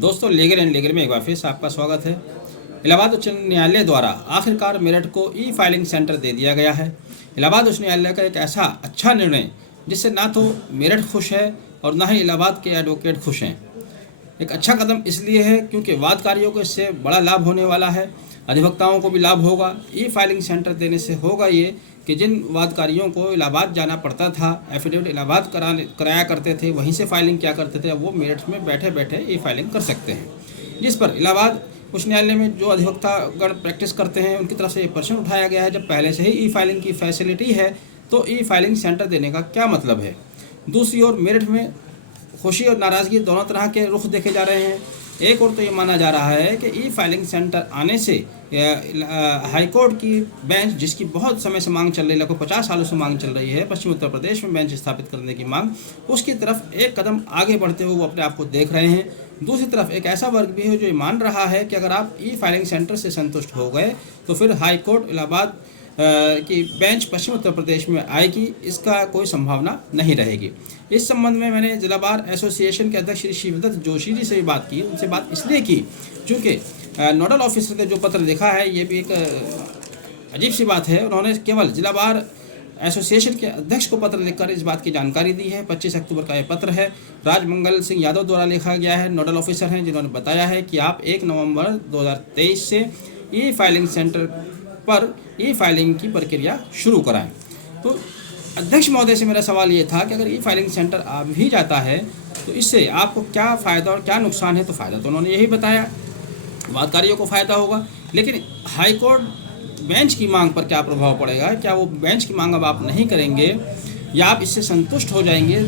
दोस्तों legal and legal में एक बार फिर से आपका स्वागत है। इलाहाबाद उच्च न्यायालय द्वारा आखिरकार मेरठ को ई फाइलिंग सेंटर दे दिया गया है। इलाहाबाद उच्च न्यायालय का एक ऐसा अच्छा निर्णय जिससे ना तो मेरठ खुश है और ना ही इलाहाबाद के एडवोकेट खुश हैं। एक अच्छा कदम इसलिए है क्योंकि वादकारियों को इससे बड़ा लाभ होने वाला है, अधिवक्ताओं को भी लाभ होगा। ई फाइलिंग सेंटर देने से होगा ये कि जिन वादकारियों को इलाहाबाद जाना पड़ता था, एफिडेविट इलाहाबाद कराया करते थे, वहीं से फाइलिंग क्या करते थे, अब वो मेरठ में बैठे बैठे ई फाइलिंग कर सकते हैं। जिस पर इलाहाबाद उच्च न्यायालय में जो अधिवक्तागण प्रैक्टिस करते हैं उनकी तरफ से ये प्रश्न उठाया गया है, जब पहले से ही ई फाइलिंग की फैसिलिटी है तो ई फाइलिंग सेंटर देने का क्या मतलब है। दूसरी ओर मेरठ में खुशी और नाराज़गी दोनों तरह के रुख देखे जा रहे हैं। एक और तो ये माना जा रहा है कि ई फाइलिंग सेंटर आने से हाईकोर्ट की बेंच, जिसकी बहुत समय से मांग चल रही है, लगभग 50 सालों से मांग चल रही है, पश्चिम उत्तर प्रदेश में बेंच स्थापित करने की मांग, उसकी तरफ एक कदम आगे बढ़ते हुए वो अपने आप को देख रहे हैं। दूसरी तरफ एक ऐसा वर्ग भी है जो ये मान रहा है कि अगर आप ई फाइलिंग सेंटर से संतुष्ट हो गए तो फिर हाईकोर्ट इलाहाबाद की बेंच पश्चिम उत्तर प्रदेश में आएगी, इसका कोई संभावना नहीं रहेगी। इस संबंध में मैंने जिला बार एसोसिएशन के अध्यक्ष श्री शिवदत्त जोशी जी से भी बात की। उनसे बात इसलिए की क्योंकि नोडल ऑफिसर ने जो पत्र लिखा है ये भी एक अजीब सी बात है। उन्होंने केवल जिला बार एसोसिएशन के अध्यक्ष को पत्र लिखकर इस बात की जानकारी दी है। 25 अक्टूबर का ये पत्र है, राजमंगल सिंह यादव द्वारा लिखा गया है। नोडल ऑफिसर हैं जिन्होंने बताया है कि आप 1 नवंबर 2023 से ई फाइलिंग सेंटर पर ई फाइलिंग की प्रक्रिया शुरू कराएं। तो अध्यक्ष महोदय से मेरा सवाल ये था कि अगर ई फाइलिंग सेंटर आ भी जाता है तो इससे आपको क्या फ़ायदा और क्या नुकसान है। तो फ़ायदा तो उन्होंने यही बताया, वादकारियों को फ़ायदा होगा, लेकिन हाईकोर्ट बेंच की मांग पर क्या प्रभाव पड़ेगा। क्या वो बेंच की मांग अब आप नहीं करेंगे या आप इससे संतुष्ट हो जाएंगे,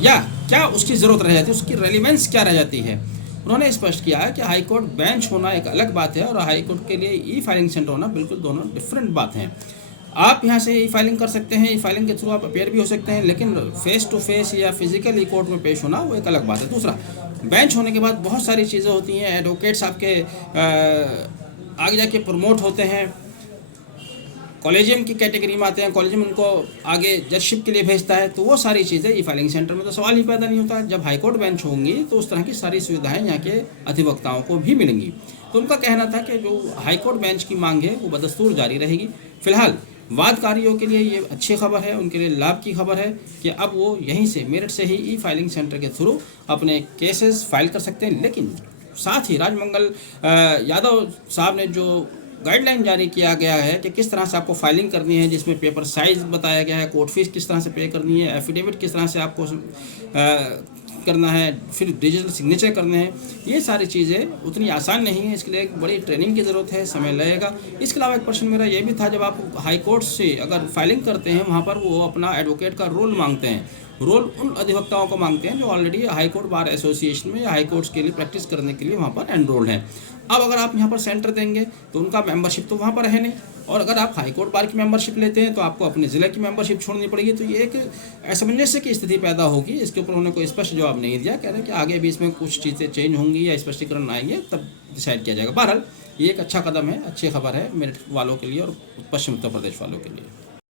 या क्या उसकी ज़रूरत रह जाती है, उसकी रेलिवेंस क्या रह जाती है। उन्होंने स्पष्ट किया है कि हाईकोर्ट बेंच होना एक अलग बात है और हाईकोर्ट के लिए ई फाइलिंग सेंटर होना बिल्कुल दोनों डिफरेंट बात हैं। आप यहाँ से ई फाइलिंग कर सकते हैं, ई फाइलिंग के थ्रू आप अपेयर भी हो सकते हैं, लेकिन फेस टू फेस या फिजिकली कोर्ट में पेश होना वो एक अलग बात है। दूसरा, बेंच होने के बाद बहुत सारी चीज़ें होती हैं, एडवोकेट्स आपके आगे जाके प्रमोट होते हैं, कॉलेजियम की कैटेगरी में आते हैं, कॉलेजियम उनको आगे जजशिप के लिए भेजता है, तो वो सारी चीज़ें ई फाइलिंग सेंटर में तो सवाल ही पैदा नहीं होता। जब हाईकोर्ट बेंच होंगी तो उस तरह की सारी सुविधाएं यहाँ के अधिवक्ताओं को भी मिलेंगी। तो उनका कहना था कि जो हाईकोर्ट बेंच की मांग है वो बदस्तूर जारी रहेगी। फिलहाल वादकारियों के लिए ये अच्छी खबर है, उनके लिए लाभ की खबर है कि अब वो यहीं से मेरठ से ही ई फाइलिंग सेंटर के थ्रू अपने केसेस फाइल कर सकते हैं। लेकिन साथ ही राजमंगल यादव साहब ने जो गाइडलाइन जारी किया गया है कि किस तरह से आपको फाइलिंग करनी है, जिसमें पेपर साइज़ बताया गया है, कोर्ट फीस किस तरह से पे करनी है, एफिडेविट किस तरह से आपको करना है, फिर डिजिटल सिग्नेचर करने हैं, ये सारी चीज़ें उतनी आसान नहीं है। इसके लिए एक बड़ी ट्रेनिंग की ज़रूरत है, समय लगेगा। इसके अलावा एक प्रश्न मेरा ये भी था, जब आप हाई कोर्ट से अगर फाइलिंग करते हैं वहाँ पर वो अपना एडवोकेट का रोल मांगते हैं, रोल उन अधिवक्ताओं को मांगते हैं जो already high court bar association में या हाई कोर्ट्स के लिए प्रैक्टिस करने के लिए वहाँ पर एनरोल्ड हैं। अब अगर आप यहाँ पर सेंटर देंगे तो उनका मेंबरशिप तो वहाँ पर है नहीं, और अगर आप हाई कोर्ट बार की मेंबरशिप लेते हैं तो आपको अपने ज़िले की मेंबरशिप छोड़नी पड़ेगी। तो ये एक असमंजस्य की स्थिति पैदा होगी। इसके ऊपर उन्होंने कोई स्पष्ट जवाब नहीं दिया, कह रहे हैं कि आगे भी इसमें कुछ चीज़ें चेंज होंगी या स्पष्टीकरण आएंगे तब डिसाइड किया जाएगा। बहरहाल ये एक अच्छा कदम है, अच्छी खबर है मेरठ वालों के लिए और पश्चिम उत्तर प्रदेश वालों के लिए।